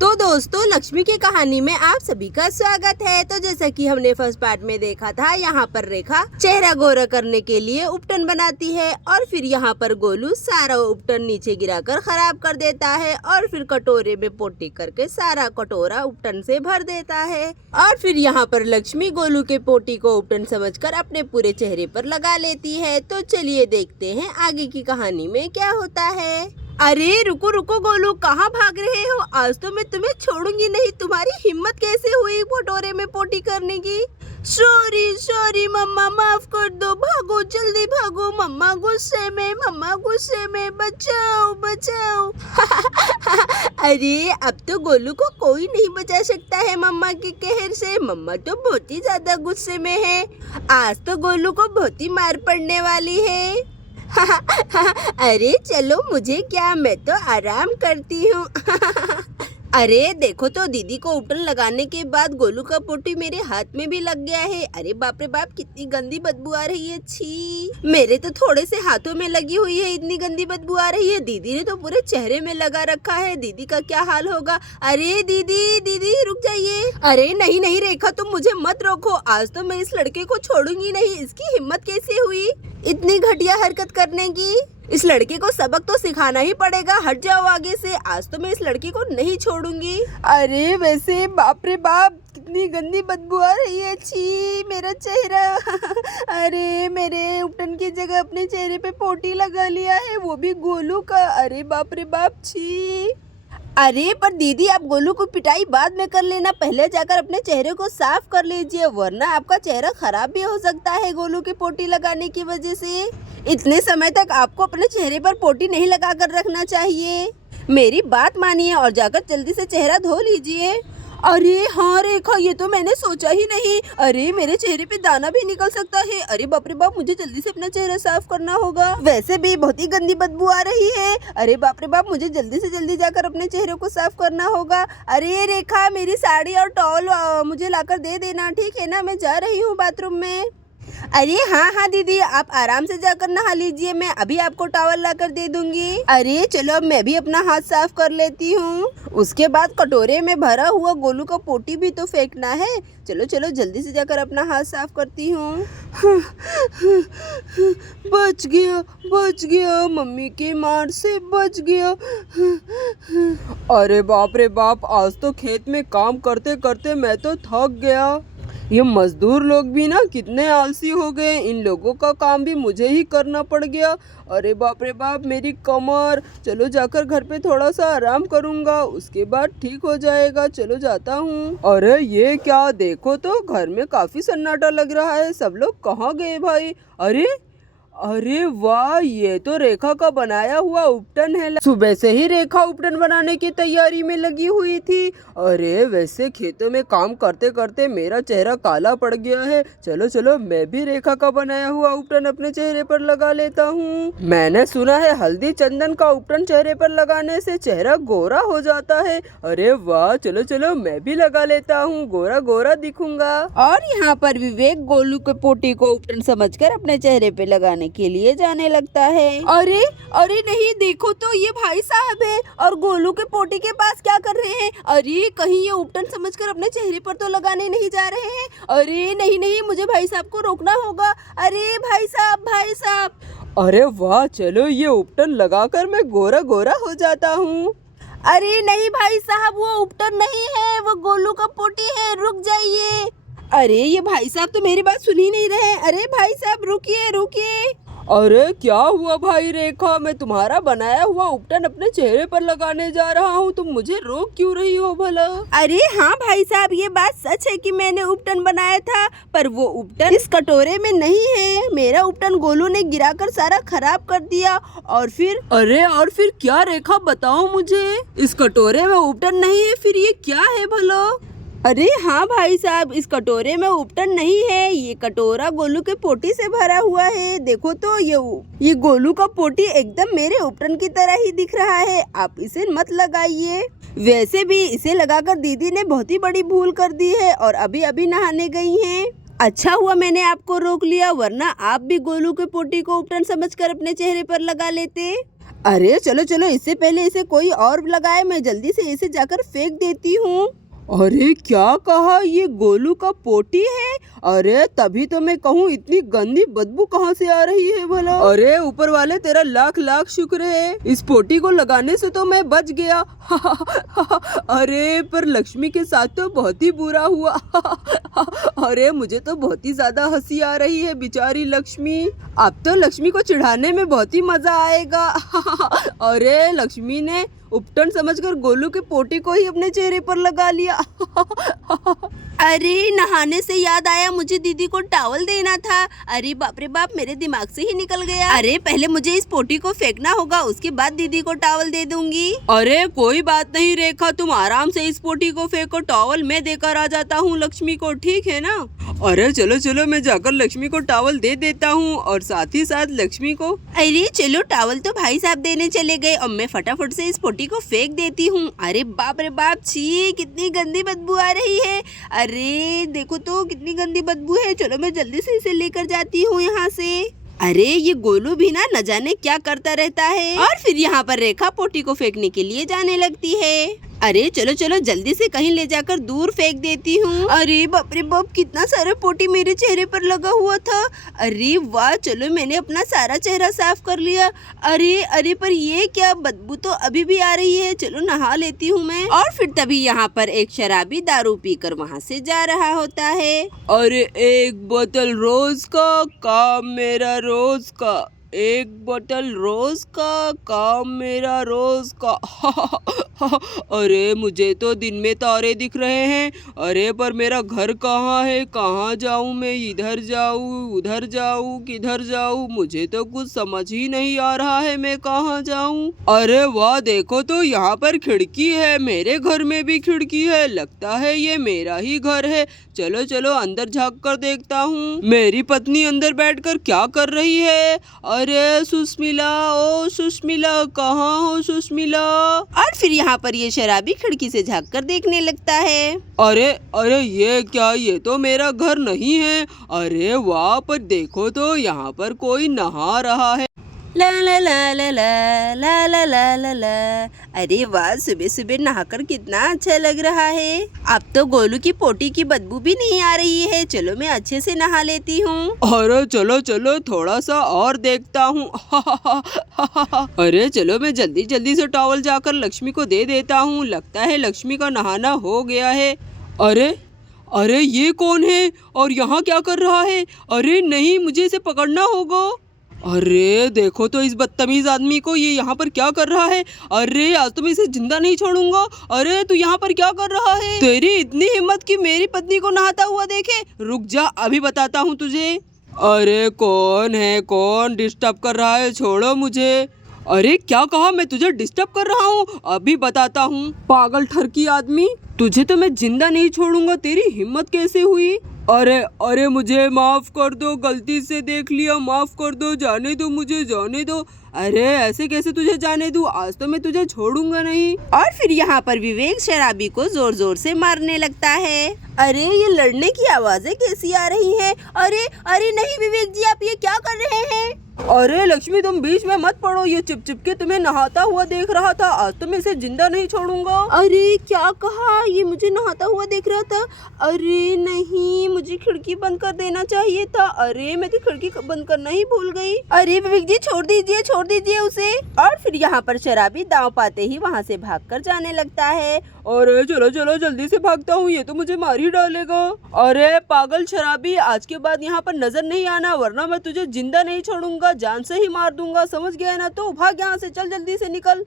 तो दोस्तों, लक्ष्मी की कहानी में आप सभी का स्वागत है। तो जैसा कि हमने फर्स्ट पार्ट में देखा था, यहाँ पर रेखा चेहरा गोरा करने के लिए उपटन बनाती है और फिर यहाँ पर गोलू सारा उपटन नीचे गिराकर खराब कर देता है और फिर कटोरे में पोटी करके सारा कटोरा उपटन से भर देता है। और फिर यहाँ पर लक्ष्मी गोलू के पोटी को उपटन समझकर अपने पूरे चेहरे पर लगा लेती है। तो चलिए देखते हैं आगे की कहानी में क्या होता है। अरे रुको रुको गोलू, कहाँ भाग रहे हो? आज तो मैं तुम्हें छोड़ूंगी नहीं। तुम्हारी हिम्मत कैसे हुई कटोरे में पोटी करने की? सॉरी सॉरी मम्मा, माफ कर दो। भागो जल्दी भागो, मम्मा गुस्से में, मम्मा गुस्से में, बचाओ बचाओ। अरे अब तो गोलू को कोई नहीं बचा सकता है मम्मा के कहर से। मम्मा तो बहुत ही ज्यादा गुस्से में है। आज तो गोलू को बहुत ही मार पड़ने वाली है। अरे चलो, मुझे क्या, मैं तो आराम करती हूँ। अरे देखो तो, दीदी को उपटन लगाने के बाद गोलू का पोटी मेरे हाथ में भी लग गया है। अरे बाप रे बाप, कितनी गंदी बदबू आ रही है। छी, मेरे तो थोड़े से हाथों में लगी हुई है, इतनी गंदी बदबू आ रही है। दीदी ने तो पूरे चेहरे में लगा रखा है। दीदी का क्या हाल होगा? अरे दीदी दीदी रुक जाइए। अरे नहीं नहीं रेखा, तुम मुझे मत रोको। आज तो मैं इस लड़के को छोड़ूंगी नहीं। इसकी हिम्मत कैसे हुई इतनी घटिया हरकत करने की? इस लड़के को सबक तो सिखाना ही पड़ेगा। हट जाओ आगे से। आज तो मैं इस लड़की को नहीं छोड़ूंगी। अरे वैसे बाप रे बाप, कितनी गंदी बदबू आ रही है। छी, मेरा चेहरा। अरे मेरे उपटन की जगह अपने चेहरे पे पोटी लगा लिया है, वो भी गोलू का। अरे बाप रे बाप, छी। अरे पर दीदी, आप गोलू को पिटाई बाद में कर लेना, पहले जाकर अपने चेहरे को साफ कर लीजिए, वरना आपका चेहरा खराब भी हो सकता है गोलू की पोटी लगाने की वजह से। इतने समय तक आपको अपने चेहरे पर पोटी नहीं लगा कर रखना चाहिए। मेरी बात मानिए और जाकर जल्दी से चेहरा धो लीजिए। अरे हाँ रेखा, ये तो मैंने सोचा ही नहीं। अरे मेरे चेहरे पे दाना भी निकल सकता है। अरे बाप रे बाप, मुझे जल्दी से अपना चेहरा साफ करना होगा। वैसे भी बहुत ही गंदी बदबू आ रही है। अरे बाप रे बाप, मुझे जल्दी से जल्दी जाकर अपने चेहरे को साफ करना होगा। अरे रेखा, मेरी साड़ी और टॉवल मुझे लाकर दे देना, ठीक है ना? मैं जा रही हूँ बाथरूम में। अरे हाँ हाँ दीदी, आप आराम से जाकर नहा लीजिए, मैं अभी आपको टॉवल लाकर दे दूंगी। अरे चलो, अब मैं भी अपना हाथ साफ कर लेती हूँ। उसके बाद कटोरे में भरा हुआ गोलू का पोटी भी तो फेंकना है। चलो चलो, जल्दी से जाकर अपना हाथ साफ करती हूँ। बच गया, मम्मी के मार से बच गया। अरे बाप रे बाप, आज तो खेत में काम करते करते मैं तो थक गया। ये मजदूर लोग भी ना कितने आलसी हो गए। इन लोगों का काम भी मुझे ही करना पड़ गया। अरे बाप रे बाप, मेरी कमर। चलो जाकर घर पे थोड़ा सा आराम करूँगा, उसके बाद ठीक हो जाएगा। चलो जाता हूँ। अरे ये क्या, देखो तो घर में काफी सन्नाटा लग रहा है। सब लोग कहाँ गए भाई? अरे वाह, ये तो रेखा का बनाया हुआ उपटन है। सुबह से ही रेखा उपटन बनाने की तैयारी में लगी हुई थी। अरे वैसे खेतों में काम करते करते मेरा चेहरा काला पड़ गया है। चलो चलो, मैं भी रेखा का बनाया हुआ उपटन अपने चेहरे पर लगा लेता हूँ। मैंने सुना है हल्दी चंदन का उपटन चेहरे पर लगाने से चेहरा गोरा हो जाता है। अरे वाह, चलो चलो, मैं भी लगा लेता हूँ, गोरा गोरा दिखूंगा। और यहाँ पर विवेक गोलू के पोटी को उपटन समझकर अपने चेहरे पे लगाने के लिए जाने लगता है। अरे नहीं, देखो तो, ये भाई साहब है और गोलू के पोटी के पास क्या कर रहे हैं? अरे कहीं ये उपटन समझकर अपने चेहरे पर तो लगाने नहीं जा रहे हैं? अरे नहीं नहीं, मुझे भाई साहब को रोकना होगा। अरे भाई साहब। अरे वाह, चलो ये उपटन लगाकर मैं गोरा गोरा हो जाता हूँ। अरे नहीं भाई साहब, वो उपटन नहीं है, वो गोलू का पोटी है, रुक जाइए। अरे ये भाई साहब तो मेरी बात सुन ही नहीं रहे। अरे भाई साहब, रुकिए। अरे क्या हुआ भाई रेखा, मैं तुम्हारा बनाया हुआ उपटन अपने चेहरे पर लगाने जा रहा हूँ, तुम मुझे रोक क्यों रही हो भला? अरे हाँ भाई साहब, ये बात सच है कि मैंने उपटन बनाया था, पर वो उपटन इस कटोरे में नहीं है। मेरा उपटन गोलू ने गिराकर सारा खराब कर दिया। और फिर क्या रेखा, बताओ मुझे। इस कटोरे में उपटन नहीं है, फिर ये क्या है भला? अरे हाँ भाई साहब, इस कटोरे में उपटन नहीं है, ये कटोरा गोलू के पोटी से भरा हुआ है। देखो तो, ये गोलू का पोटी एकदम मेरे उपटन की तरह ही दिख रहा है। आप इसे मत लगाइए। वैसे भी इसे लगाकर दीदी ने बहुत ही बड़ी भूल कर दी है और अभी अभी नहाने गई हैं। अच्छा हुआ मैंने आपको रोक लिया, वरना आप भी गोलू के पोटी को उपटन समझकर अपने चेहरे पर लगा लेते। अरे चलो चलो, इससे पहले इसे कोई और लगाए, मैं जल्दी से इसे जाकर फेंक देती हूँ। अरे क्या कहा, ये गोलू का पोटी है? अरे तभी तो मैं कहूँ इतनी गंदी बदबू कहाँ से आ रही है भला। अरे ऊपर वाले तेरा लाख लाख शुक्र है, इस पोटी को लगाने से तो मैं बच गया। अरे पर लक्ष्मी के साथ तो बहुत ही बुरा हुआ। अरे मुझे तो बहुत ही ज्यादा हंसी आ रही है, बेचारी लक्ष्मी। अब तो लक्ष्मी को चिढ़ाने में बहुत ही मजा आएगा। अरे लक्ष्मी ने उपटन समझकर गोलू के पोटी को ही अपने चेहरे पर लगा लिया। अरे नहाने से याद आया, मुझे दीदी को टॉवल देना था। अरे बाप रे बाप, मेरे दिमाग से ही निकल गया। अरे पहले मुझे इस पोटी को फेंकना होगा, उसके बाद दीदी को टॉवल दे दूंगी। अरे कोई बात नहीं रेखा, तुम आराम से इस पोटी को फेंको, टॉवल मैं देकर आ जाता हूँ लक्ष्मी को, ठीक है ना? अरे चलो चलो, मैं जाकर लक्ष्मी को टॉवल दे देता हूँ और साथ ही साथ लक्ष्मी को। अरे चलो, टॉवल तो भाई साहब देने चले गए, अब मैं फटाफट से इस पोटी को फेंक देती हूँ। अरे बाप रे बाप, छी, कितनी गंदी बदबू आ रही है। अरे देखो तो कितनी गंदी बदबू है। चलो मैं जल्दी से इसे लेकर जाती हूँ यहाँ से। अरे ये गोलू भी ना न जाने क्या करता रहता है। और फिर यहाँ पर रेखा पोटी को फेंकने के लिए जाने लगती है। अरे चलो चलो, जल्दी से कहीं ले जाकर दूर फेंक देती हूँ। अरे बाप रे बाप, कितना सारा पोटी मेरे चेहरे पर लगा हुआ था। अरे वाह, चलो मैंने अपना सारा चेहरा साफ कर लिया। अरे अरे पर ये क्या, बदबू तो अभी भी आ रही है। चलो नहा लेती हूँ मैं। और फिर तभी यहाँ पर एक शराबी दारू पीकर वहाँ से जा रहा होता है। अरे एक बोतल रोज का काम मेरा रोज का, एक बोतल रोज का काम मेरा रोज का। अरे मुझे तो दिन में तारे दिख रहे हैं। अरे पर मेरा घर कहाँ है, कहाँ जाऊँ मैं, इधर जाऊँ उधर जाऊँ किधर जाऊँ, मुझे तो कुछ समझ ही नहीं आ रहा है मैं कहाँ जाऊँ। अरे वाह, देखो तो यहाँ पर खिड़की है, मेरे घर में भी खिड़की है, लगता है ये मेरा ही घर है। चलो चलो अंदर झाँक कर देखता हूँ, मेरी पत्नी अंदर बैठकर क्या कर रही है। अरे सुष्मिला, ओ सुष्मिला, कहाँ हो सुष्मिला? और फिर यहाँ पर ये शराबी खिड़की से झाँक कर देखने लगता है। अरे अरे ये क्या, ये तो मेरा घर नहीं है। अरे वाह, पर देखो तो यहाँ पर कोई नहा रहा है। ला ला ला ला ला ला ला ला ला ला। अरे वाह, सुबह सुबह नहाकर कितना अच्छा लग रहा है। अब तो गोलू की पोटी की बदबू भी नहीं आ रही है। चलो मैं अच्छे से नहा लेती हूँ। अरे चलो चलो, थोड़ा सा और देखता हूँ। अरे चलो मैं जल्दी जल्दी से टॉवल जाकर लक्ष्मी को दे देता हूँ, लगता है लक्ष्मी का नहाना हो गया है। अरे अरे ये कौन है और यहाँ क्या कर रहा है? अरे नहीं, मुझे इसे पकड़ना होगा। अरे देखो तो इस बदतमीज आदमी को, ये यहाँ पर क्या कर रहा है? अरे आज तो मैं इसे जिंदा नहीं छोड़ूंगा। अरे तू यहाँ पर क्या कर रहा है? तेरी इतनी हिम्मत कि मेरी पत्नी को नहाता हुआ देखे? रुक जा, अभी बताता हूँ तुझे। अरे कौन है, कौन डिस्टर्ब कर रहा है? छोड़ो मुझे। अरे क्या कहा, मैं तुझे डिस्टर्ब कर रहा हूँ? अभी बताता हूँ। पागल ठरकी आदमी, तुझे तो मैं जिंदा नहीं छोड़ूंगा। तेरी हिम्मत कैसे हुई? अरे अरे मुझे माफ कर दो, गलती से देख लिया, माफ कर दो, जाने दो मुझे, जाने दो। अरे ऐसे कैसे तुझे जाने दूं, आज तो मैं तुझे छोड़ूंगा नहीं। और फिर यहाँ पर विवेक शराबी को जोर जोर से मारने लगता है। अरे ये लड़ने की आवाजें कैसी आ रही हैं? अरे अरे नहीं विवेक जी, आप ये क्या कर रहे हैं? अरे लक्ष्मी, तुम बीच में मत पड़ो, ये चिप चिप के तुम्हें नहाता हुआ देख रहा था, आज तो मैं इसे जिंदा नहीं छोड़ूंगा। अरे क्या कहा, ये मुझे नहाता हुआ देख रहा था? अरे नहीं, मुझे खिड़की बंद कर देना चाहिए था। अरे मैं तो खिड़की बंद करना ही भूल गई। अरे विवेक जी छोड़ दीजिए उसे। और फिर यहाँ पर शराबी दांव पाते ही वहाँ से भागकर जाने लगता है। अरे चलो चलो जल्दी से भागता हूँ, ये तो मुझे मार ही डालेगा। अरे पागल शराबी, आज के बाद यहाँ पर नजर नहीं आना, वरना मैं तुझे जिंदा नहीं छोड़ूंगा, जान से ही मार दूंगा, समझ गया ना? तो भाग यहाँ से, चल जल्दी से निकल।